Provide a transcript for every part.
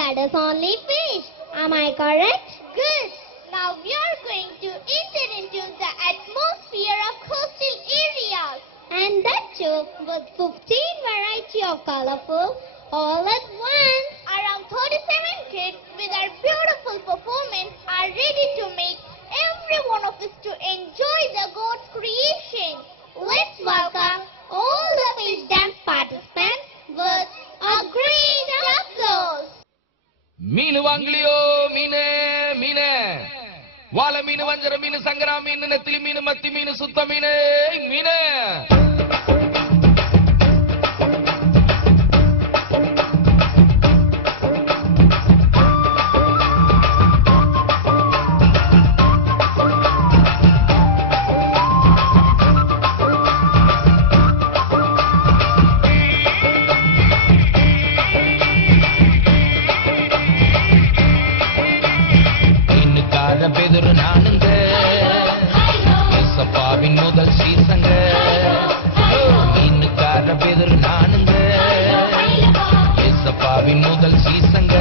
That is only fish. Am I correct? Good. Now we are going to enter into the atmosphere of coastal areas. And that too with 15 variety of colorful all at once. Around 37 kids with their beautiful performance are ready to make every one of us to enjoy the God's creation. Let's welcome all the fish dance participants with a great applause. மீனு வாங்கலையோ மீனே மீனே வாழ மீனு வஞ்சர மீனு சங்கரா மீனு நெத்திலி மீனு மத்தி மீனு சுத்த மீனே மீனே பெதுரு நானுங்க ஏசப்பாவின் முதல் சீசங்க மீனுக்கார பெதுரு நானுங்க ஏசப்பாவின் முதல் சீசங்க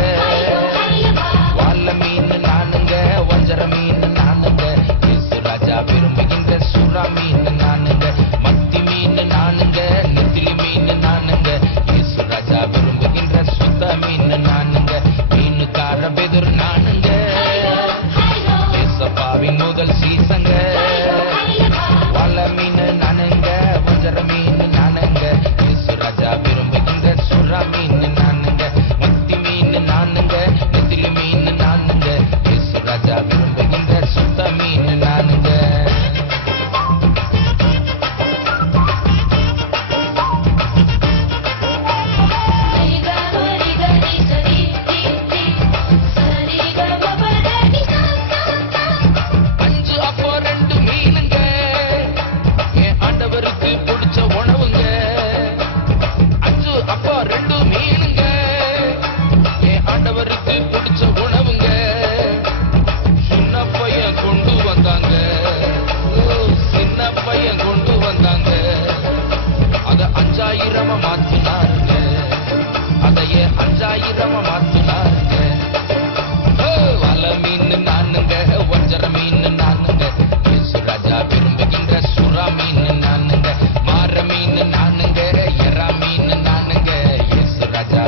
வாழ மீன் நானுங்க வஞ்சர மீன் நானுங்க இயேசு ராஜா விரும்புகின்ற சுறா மீன் நானுங்க மத்தி மீன் நானுங்க நெத்திலி மீன் நானுங்க இயேசு ராஜா விரும்புகின்ற சுத்த மீன் நானுங்க மீனுக்கார பெதுரு நானுங்க சப்பாவின் முதல் சீசங்க வாழ மீன் நானுங்க வஞ்சர மீன் நானுங்க இயேசு ராஜா விரும்புகின்ற சுறா மீன் நானுங்க மத்தி மீன் நானுங்க நெத்திலி மீன் நானுங்க இயேசு ராஜா விரும்புகின்ற சுத்த மீன் நானுங்க மாத்தினாருங்க அதையே 5000 மாத்தினாருங்க வல மீன் நானுங்க வஞ்சர மீன் நானுங்க இயேசு ராஜா விரும்புகின்ற சுறா மீன் நானுங்க மாற மீன் நானுங்க எறா மீன் நானுங்க இயேசு ராஜா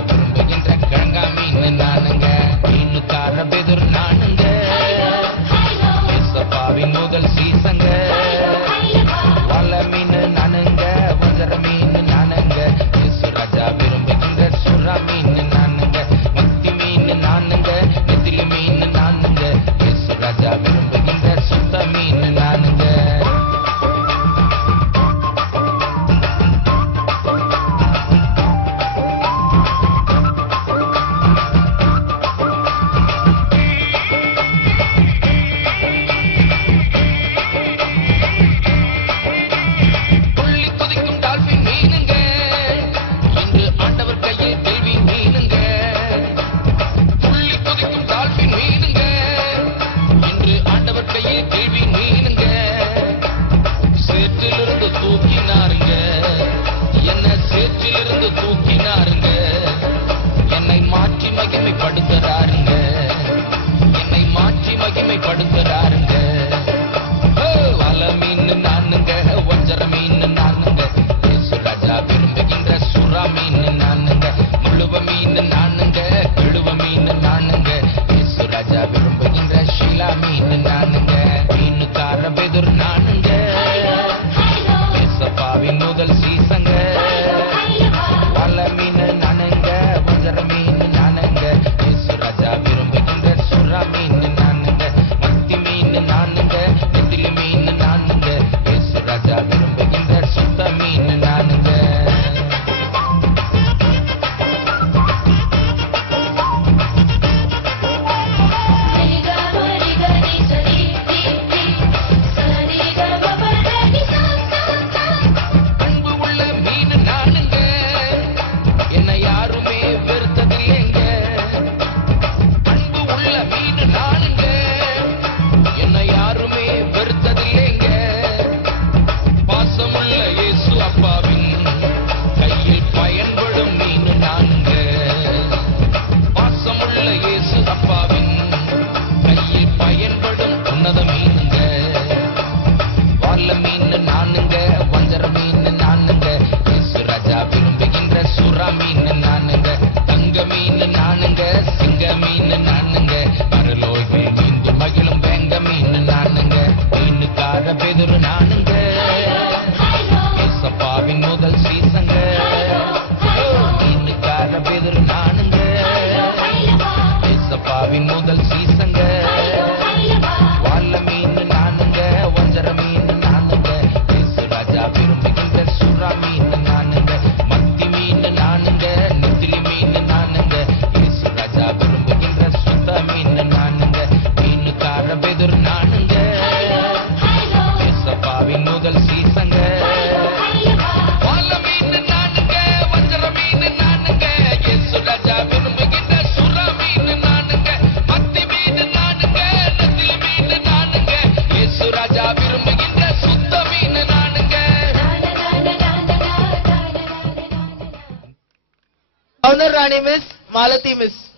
Mother Rani Miss, Malati Miss.